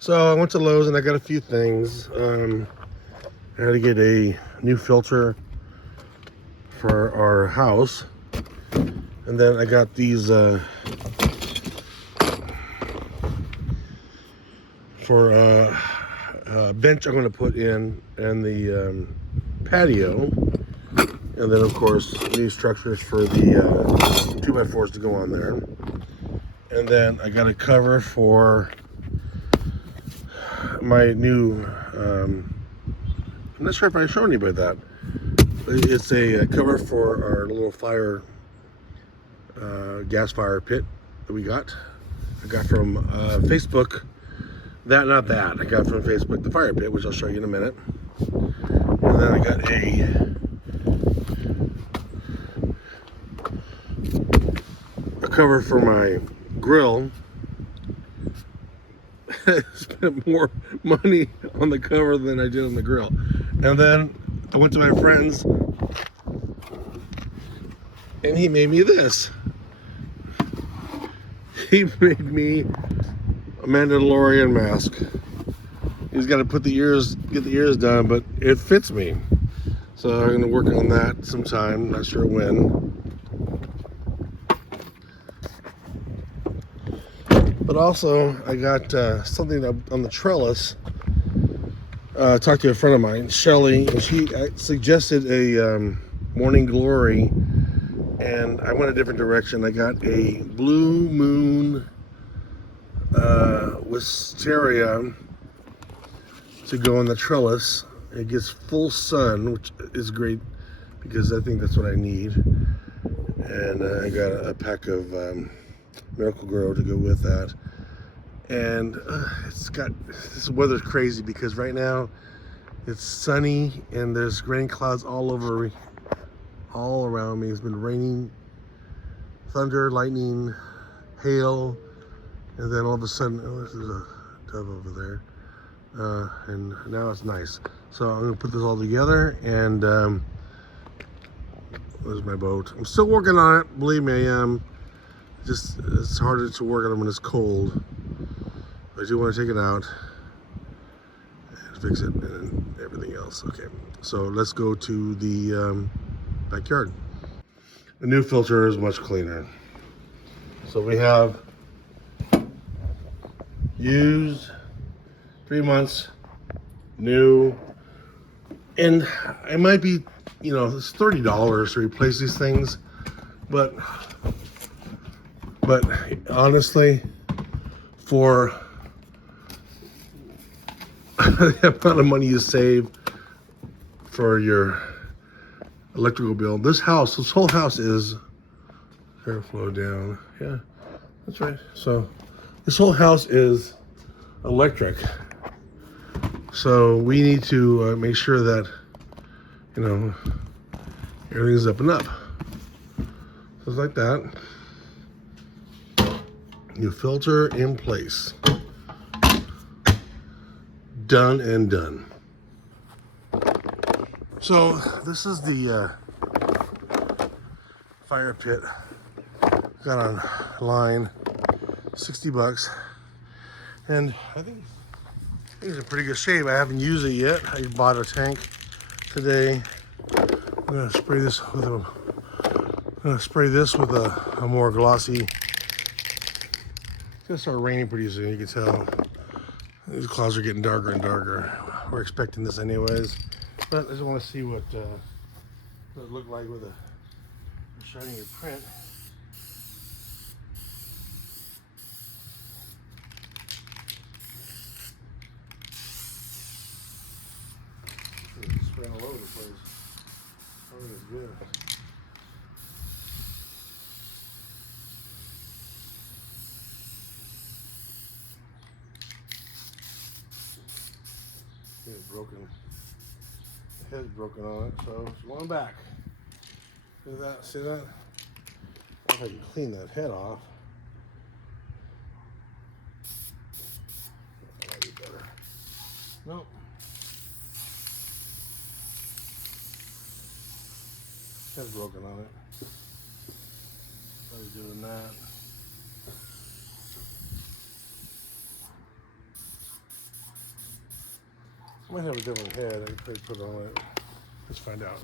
So I went to Lowe's and I got a few things. I had to get a new filter for our house, and then I got these for a bench I'm going to put in and the patio, and then of course these structures for the 2x4s to go on there, and then I got a cover for my new I'm not sure if I showed anybody that. It's a cover for our little fire gas fire pit that we got. I got from Facebook. Not that. I got from Facebook the fire pit, which I'll show you in a minute. And then I got a cover for my grill. I spent more money on the cover than I did on the grill. And then I went to my friend's and he made me this. He made me a Mandalorian mask. He's got to put the ears, get the ears done, but it fits me. So I'm going to work on that sometime, not sure when. But also, I got something on the trellis. I talked to a friend of mine, Shelly, and she suggested a morning glory, and I went a different direction. I got a blue moon wisteria to go on the trellis. It gets full sun, which is great because I think that's what I need. And I got a pack of Miracle Grow to go with that. And this weather's crazy because right now it's sunny and there's rain clouds all around me. It's been raining, thunder, lightning, hail, and then all of a sudden, oh, there's a dove over there. And now it's nice. So I'm gonna put this all together, and there's my boat. I'm still working on it, believe me, I am. Just, it's harder to work on it when it's cold. I do want to take it out and fix it and everything else. Okay, so let's go to the backyard. The new filter is much cleaner. So we have used 3 months, new, and it might be, it's $30 to replace these things, but honestly, for the amount of money you save for your electrical bill, this whole house is airflow down. Yeah, that's right. So this whole house is electric. So we need to make sure that everything's up and up. So it's like that. New filter in place. Done and done. So this is the fire pit. Got online, $60, and I think it's in pretty good shape. I haven't used it yet. I bought a tank today. I'm gonna spray this with a more glossy. It's gonna start raining pretty soon. You can tell these clouds are getting darker and darker. We're expecting this anyways, but I just want to see what it looked like with a shiny print. Spraying all over the place. Everything is good. It's broken. The head's broken on it, so it's going back. See that? See that? I if I can clean that head off. That might be better. Nope. Head's broken on it. I was doing that. I might have a different head. I could probably put it on it. Let's find out.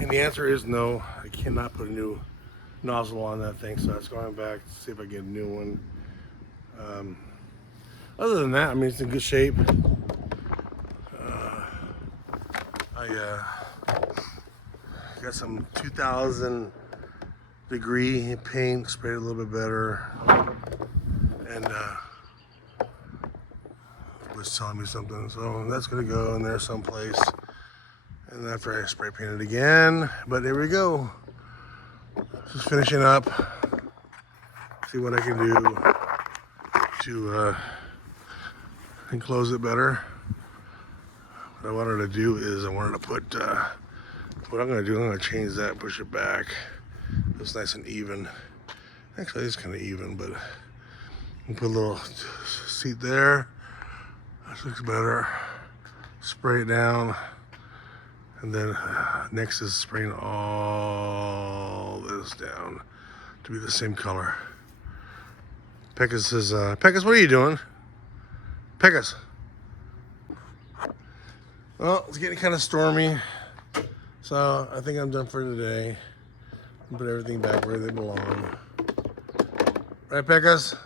And the answer is no. I cannot put a new nozzle on that thing, so that's going back to see if I get a new one. Other than that, I mean, it's in good shape. I got some 2000 degree paint, sprayed it a little bit better, and was telling me something, so that's gonna go in there someplace. And after I spray paint it again, but there we go. Just finishing up. See what I can do to enclose it better. What I wanted to do is I wanted to put, what I'm gonna do, I'm gonna change that, push it back. It's nice and even. Actually, it's kind of even, but I'll put a little seat there. This looks better. Spray it down. And then next is spraying all this down to be the same color. Pecos says, Pecos, what are you doing? Pecos. Well, it's getting kind of stormy, so I think I'm done for today. Put everything back where they belong. Right, Pecos?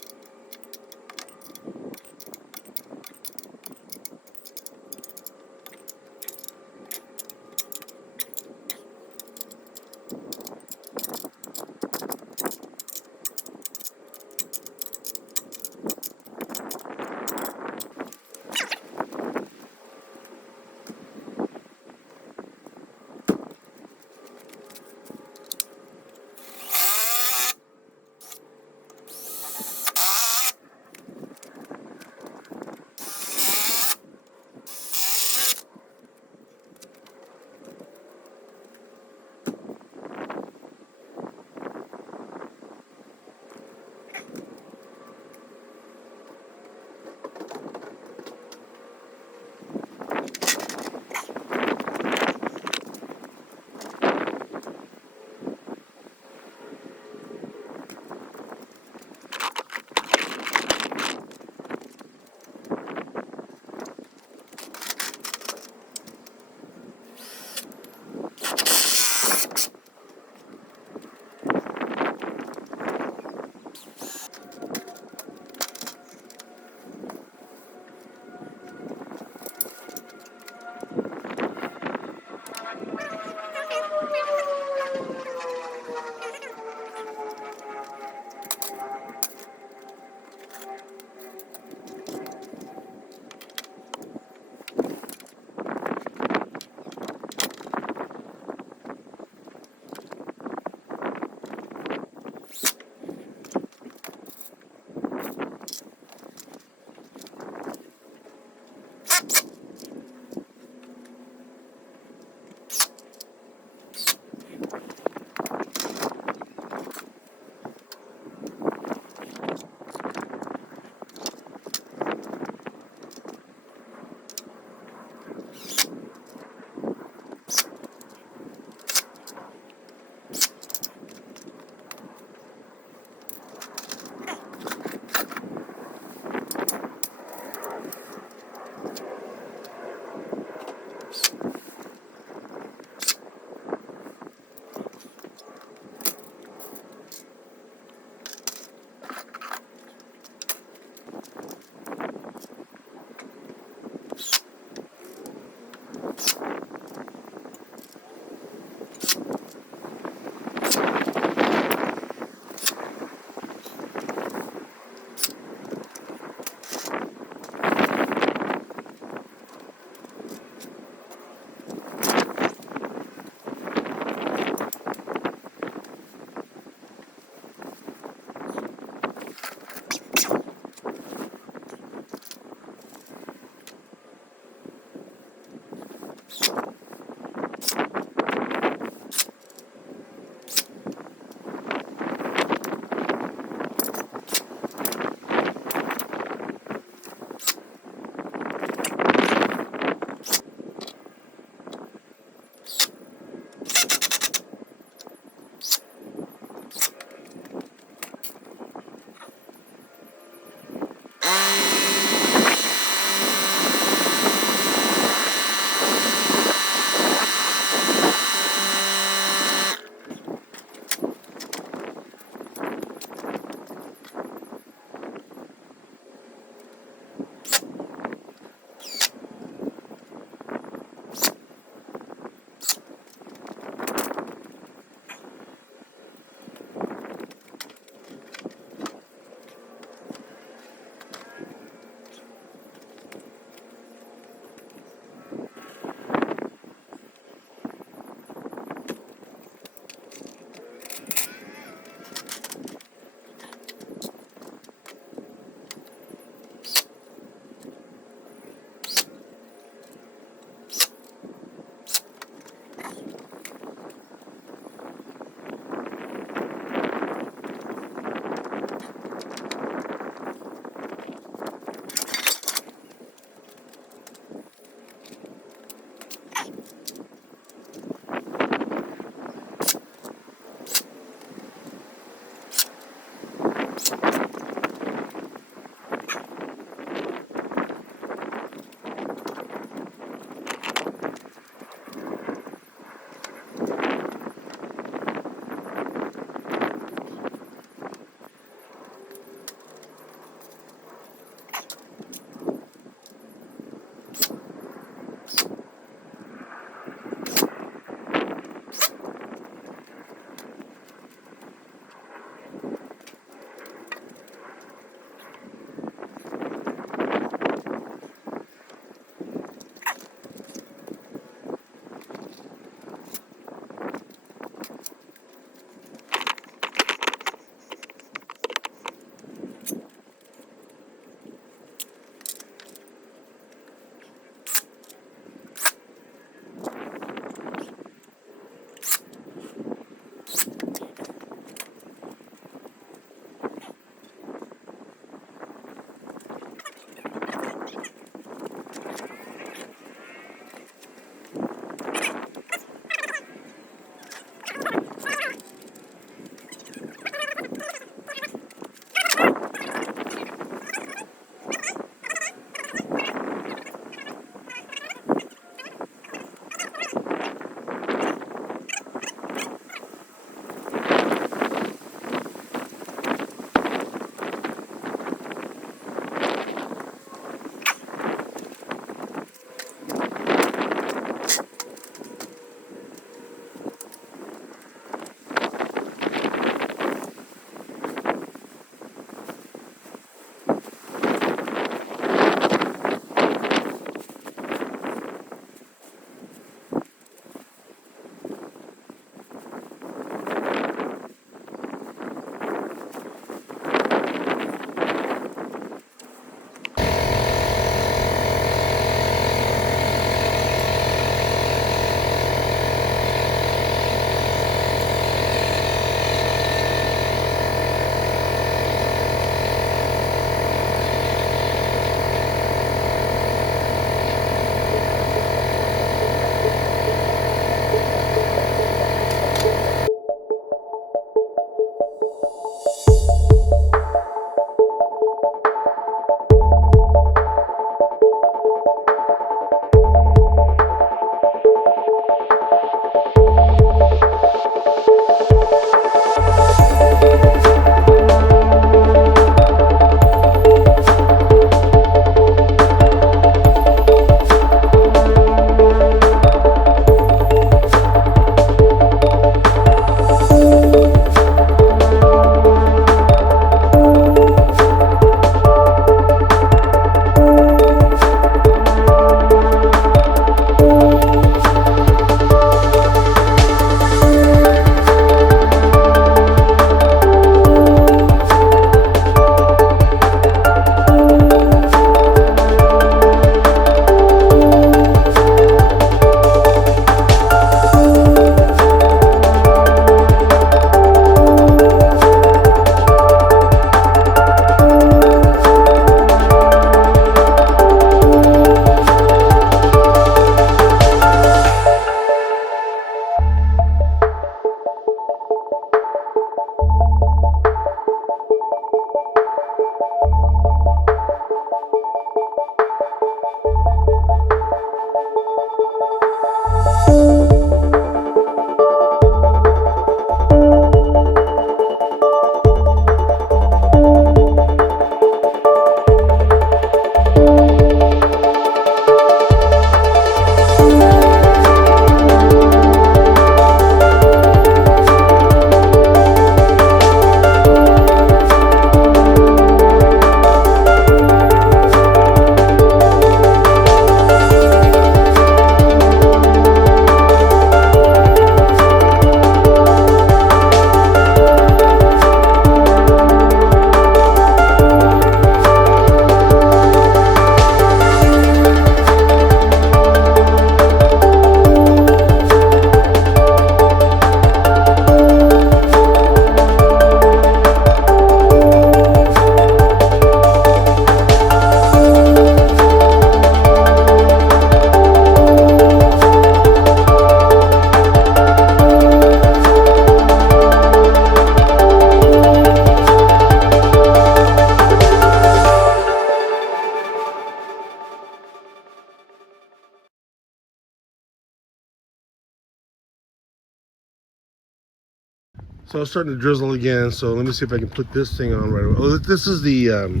So it's starting to drizzle again. So let me see if I can put this thing on right away. Oh, this is the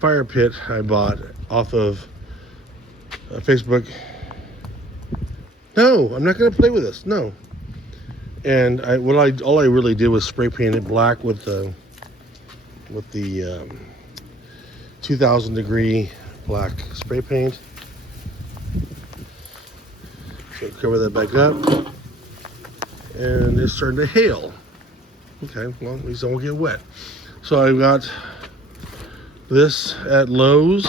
fire pit I bought off of Facebook. No, I'm not going to play with this. No. And all I really did was spray paint it black with the 2000 degree black spray paint. So cover that back up, and it's starting to hail. Okay, well, at least I won't get wet. So I got this at Lowe's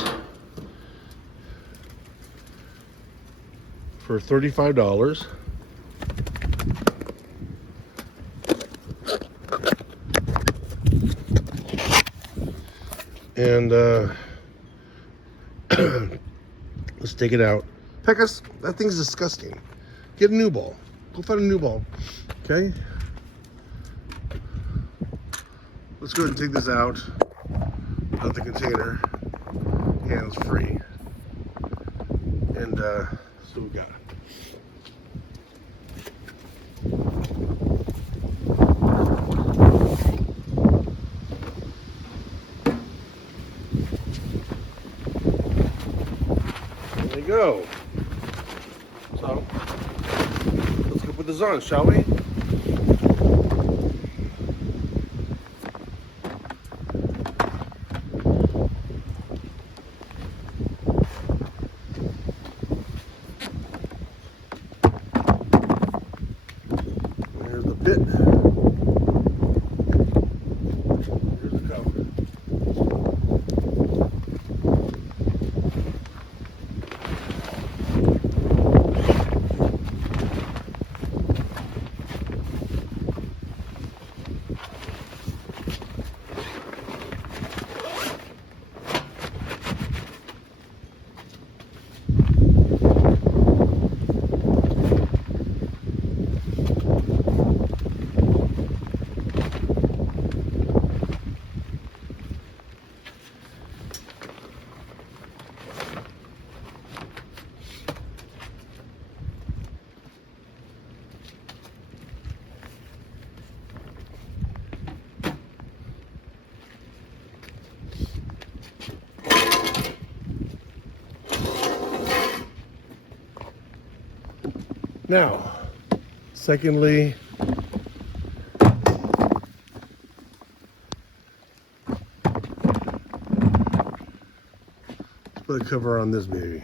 for $35. And let's take it out. Pecos, that thing's disgusting. Get a new ball. Go find a new ball. Okay? Let's go ahead and take this out of the container. Hands free. And so we got it. There you go. So, let's go put this on, shall we? Here's the pit. Here's the cover. Now, secondly, let's put a cover on this baby.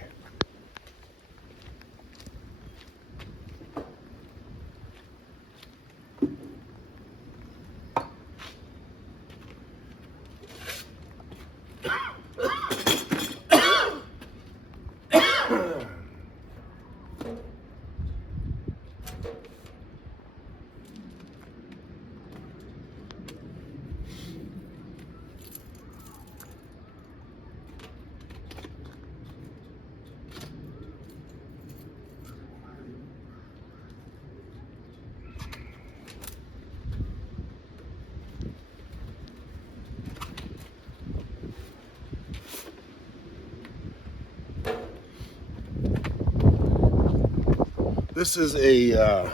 This is a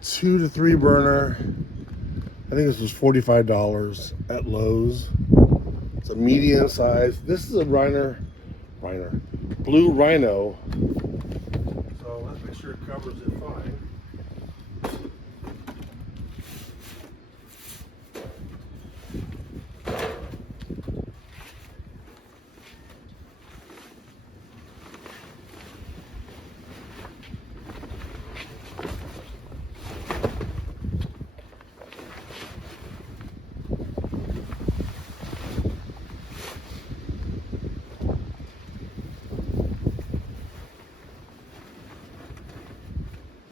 2 to 3 burner. I think this was $45 at Lowe's. It's a medium size. This is a Blue Rhino. So let's make sure it covers it fine.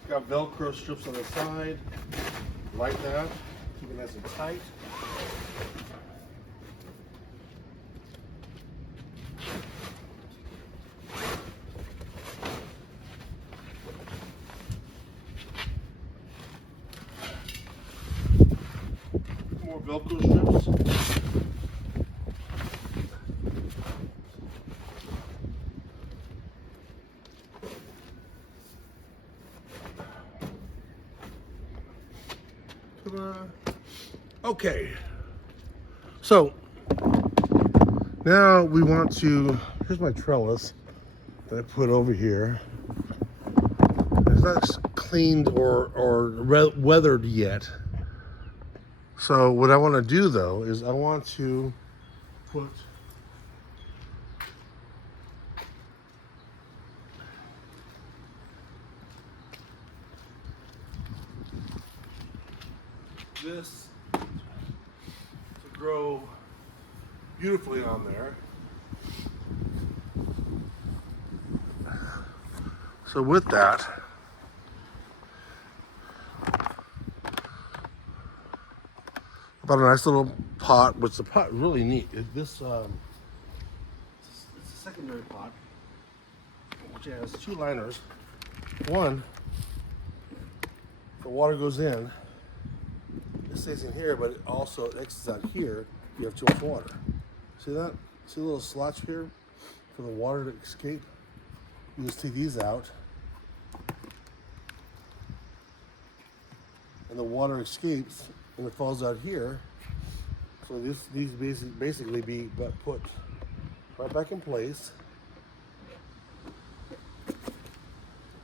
Got Velcro strips on the side, like that, keep it nice and tight. More Velcro strips. Okay, so now we want to, here's my trellis that I put over here. It's not cleaned or weathered yet. So what I want to do though is I want to put this to grow beautifully on there. So with that, about a nice little pot, which the pot really neat. It's a secondary pot, which has two liners. One, the water goes in, it stays in here, but it also exits out here if you have too much water. See that? See a little slots here for the water to escape? You just take these out, and the water escapes and it falls out here. So these basically be put right back in place,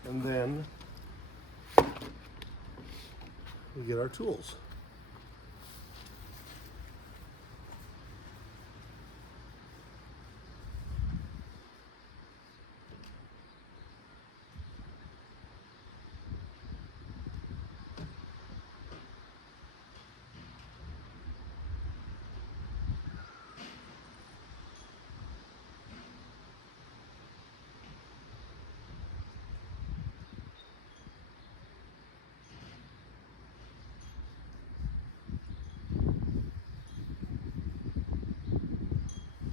and then we get our tools.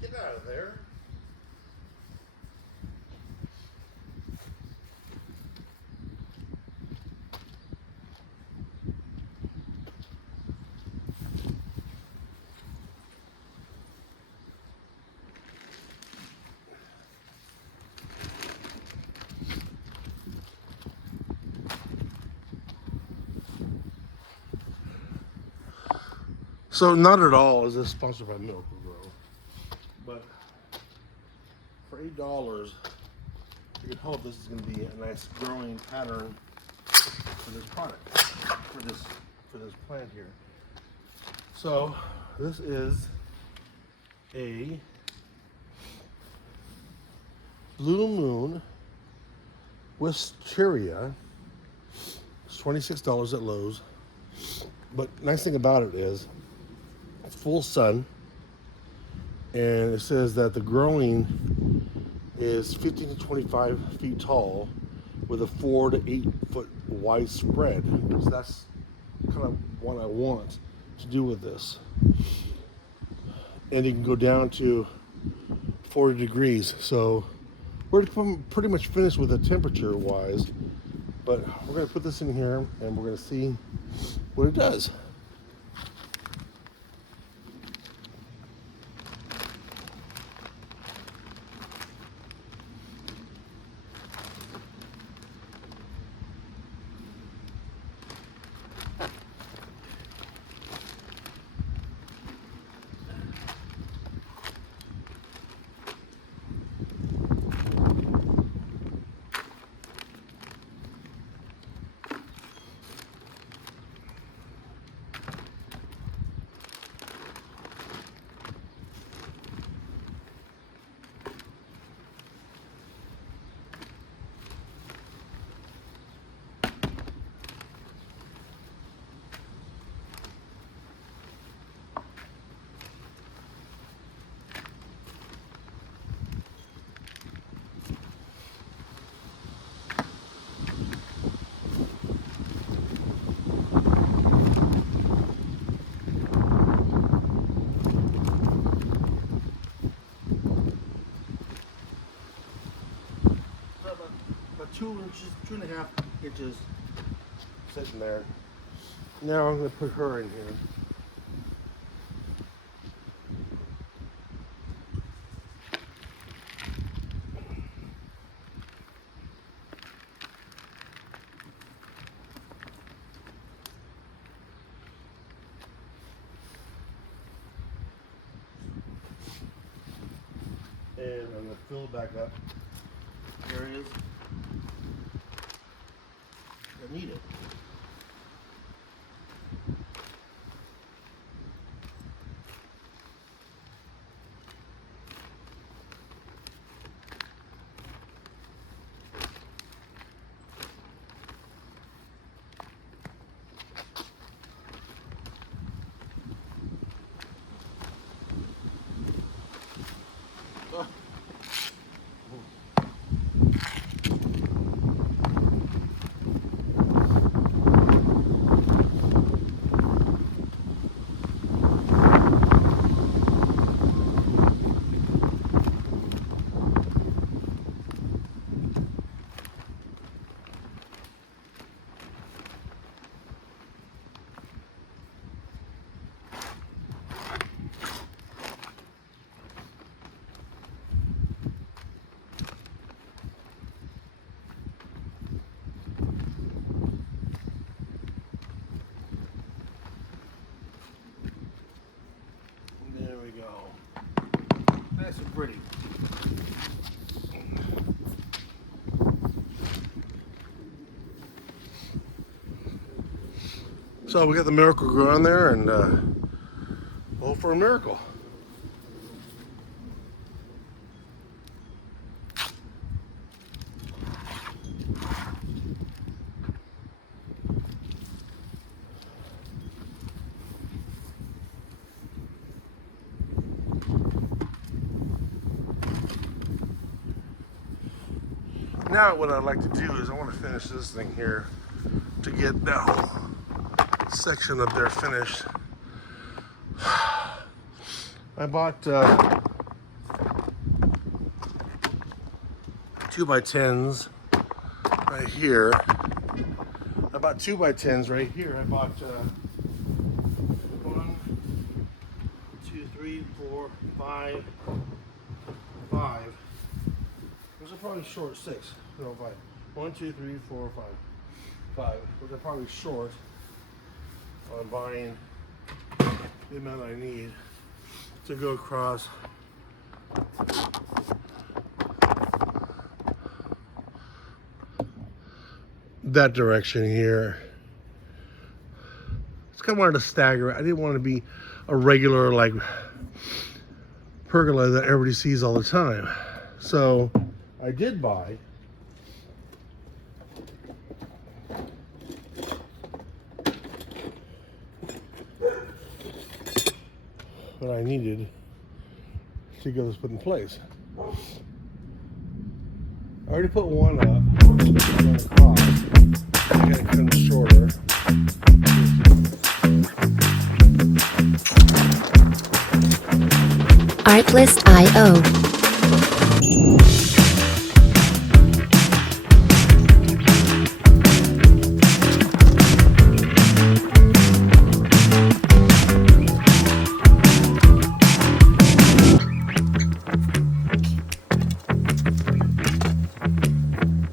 Get out of there. So not at all is this sponsored by Miracle-Gro, but for $8, you can hope this is going to be a nice growing pattern for this product, for this plant here. So this is a Blue Moon wisteria. It's $26 at Lowe's. But nice thing about it is full sun, and it says that the growing is 15 to 25 feet tall with a 4 to 8 foot wide spread. So that's kind of what I want to do with this. And you can go down to 40 degrees. So we're pretty much finished with it temperature wise, but we're going to put this in here and we're going to see what it does. About 2.5 inches sitting there. Now I'm going to put her in here. And I'm gonna fill it back up areas that need it. There we go. Nice and pretty. So we got the Miracle Grow on there, and hope for a miracle. Now what I'd like to do is I want to finish this thing here to get that whole section up there finished. I bought 2x10s right here. I bought 2x10s right here. I bought 1, 2, 3, 4, 5. Those are probably short 6. No, 5. 1, 2, 3, 4, 5. 5. Those are probably short on buying the amount I need to go across that direction here. Just kind of wanted to stagger it. I didn't want to be a regular like pergola that everybody sees all the time. So I did buy what I needed to get this put in place. I already put one up. Across. I gotta cut it shorter. Artlist.io.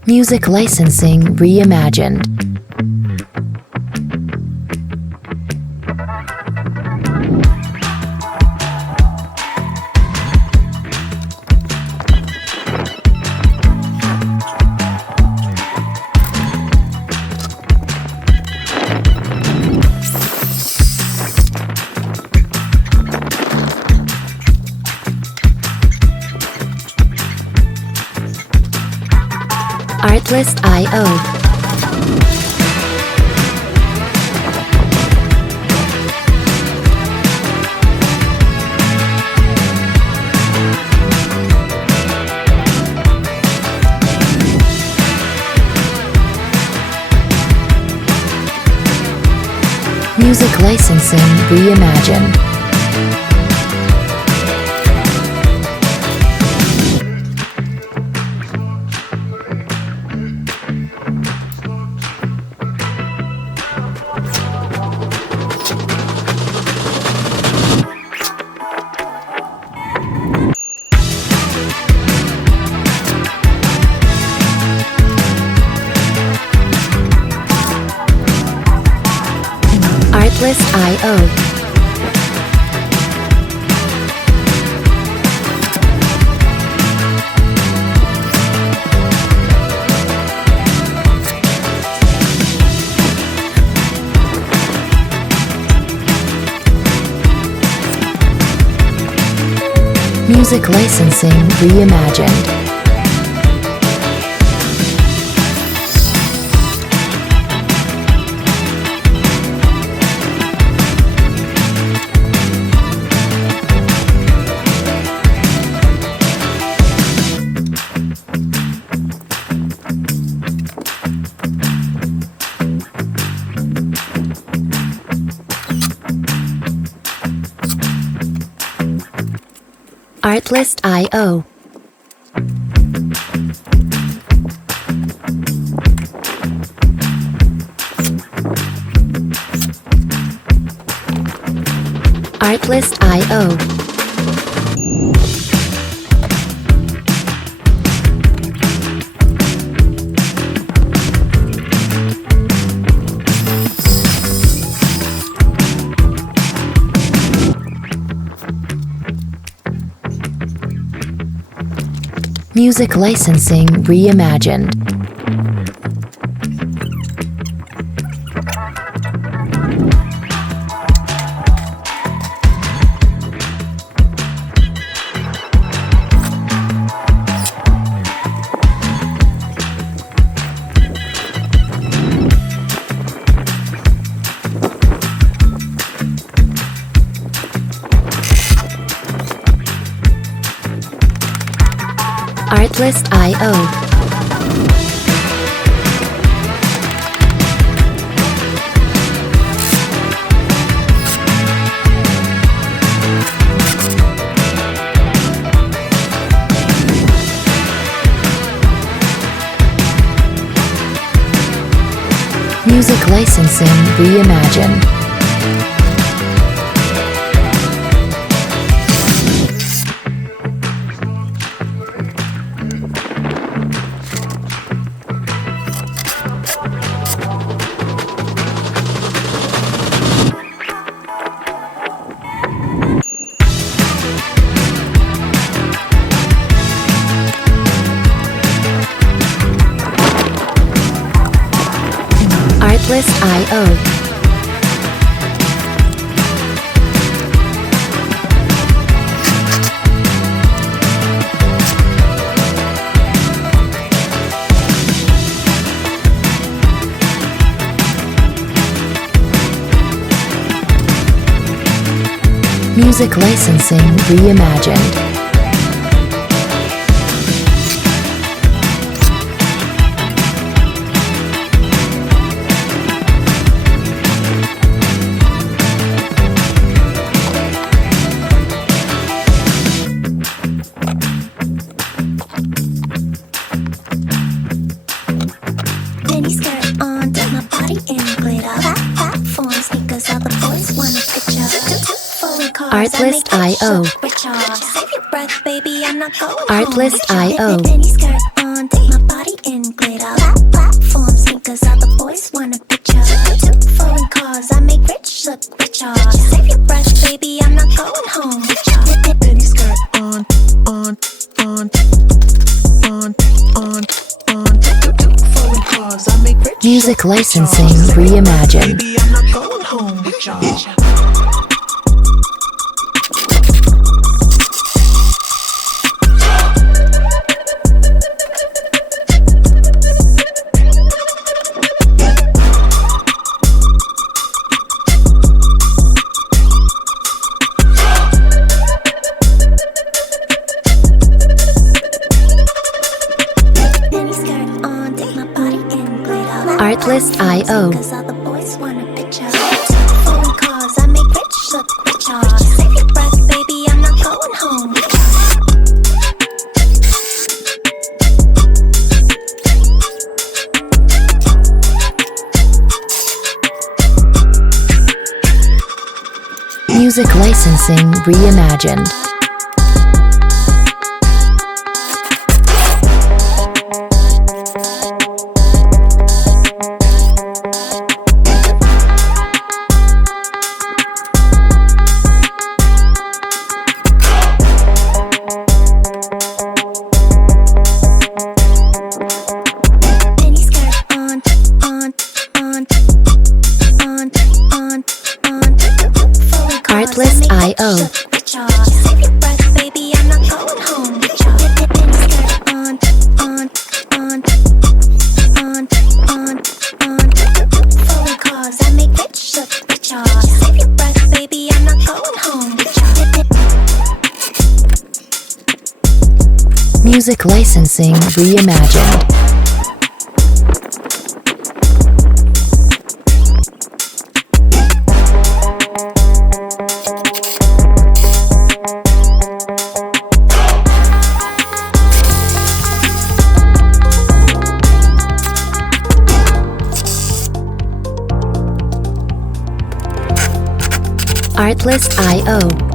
Music licensing reimagined. Artlist.io. Music licensing reimagined. Artlist.io. Music licensing reimagined. Artlist.io. Artlist.io. Music licensing reimagined. Artlist.io. Music licensing reimagined. Artlist.io. Music licensing reimagined. Mini skirt on, dip my body in glitter. Platform sneakers, all the boys want a picture. Foreign cars, Artlist.io. Save your breath, baby, I'm not going Artlist.io. Mini skirt on, dip my body in glitter. Platform sneakers, all the boys want a picture. Foreign cars, I make rich look richer. Save your breath, baby, I'm not going home with ya. Mini skirt on. Music licensing reimagined. Baby, I'm not going home with y'all. Artlist.io. Cause all the boys want a picture. Foreign cars, I make rich look richer. Save your breath, baby, I'm not going home with you. Music licensing reimagined. Artlist.io. Save your breath, baby, I'm not Music licensing reimagined. Artlist.io.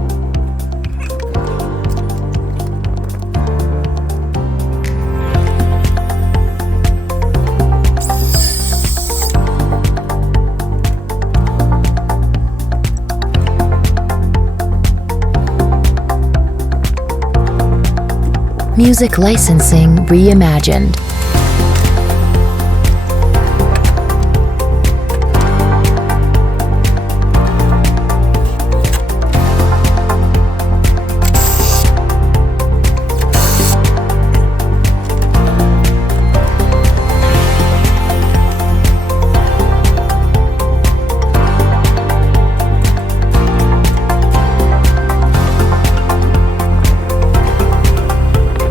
Music licensing reimagined.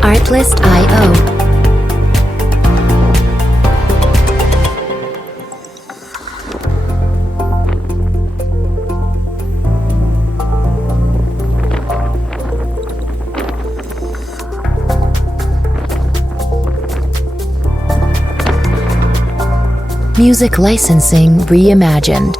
Artlist.io. Music licensing reimagined.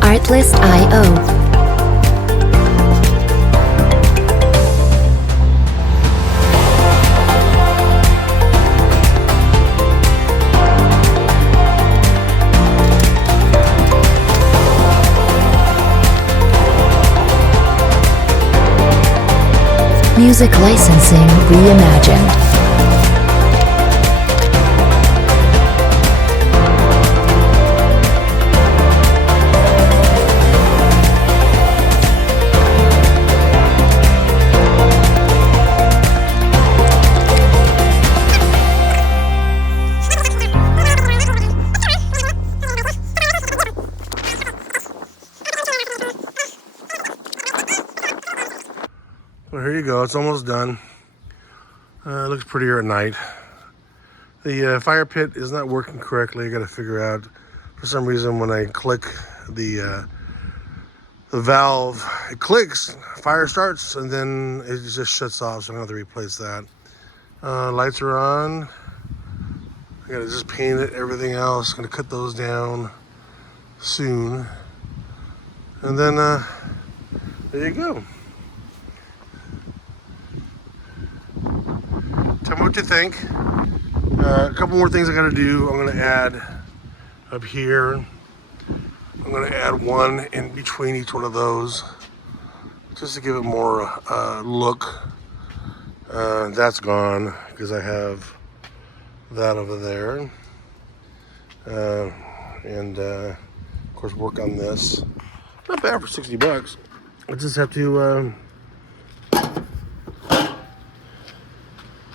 Artlist.io. Music licensing reimagined. So here you go, it's almost done. It looks prettier at night. The fire pit is not working correctly. I got to figure out, for some reason, when I click the valve, it clicks, fire starts, and then it just shuts off, so I'm going to have to replace that. Lights are on. I got to just paint it, everything else. Going to cut those down soon. And then, there you go. Tell me what you think. A couple more things I gotta do. I'm gonna add up here. I'm gonna add one in between each one of those, just to give it more look. That's gone because I have that over there. And of course work on this. Not bad for $60. I just have to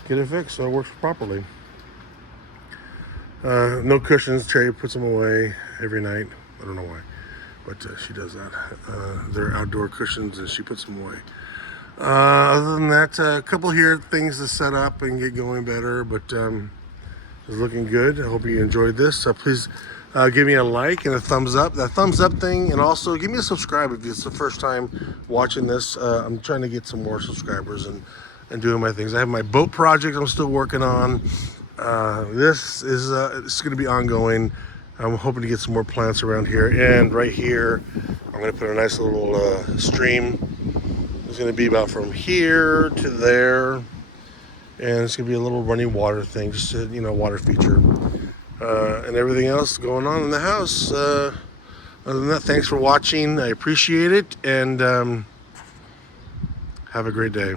get it fixed so it works properly. No cushions. Cherry puts them away every night. I don't know why, but she does that. They're outdoor cushions and she puts them away. Other than that, a couple here things to set up and get going better, but it's looking good. I hope you enjoyed this. Please give me a like and a thumbs up. That thumbs up thing, and also give me a subscribe if it's the first time watching this. I'm trying to get some more subscribers and doing my things. I have my boat project I'm still working on. This is it's going to be ongoing. I'm hoping to get some more plants around here. And right here, I'm going to put a nice little stream. It's going to be about from here to there. And it's going to be a little running water thing, just a, water feature. And everything else going on in the house. Other than that, thanks for watching. I appreciate it. And have a great day.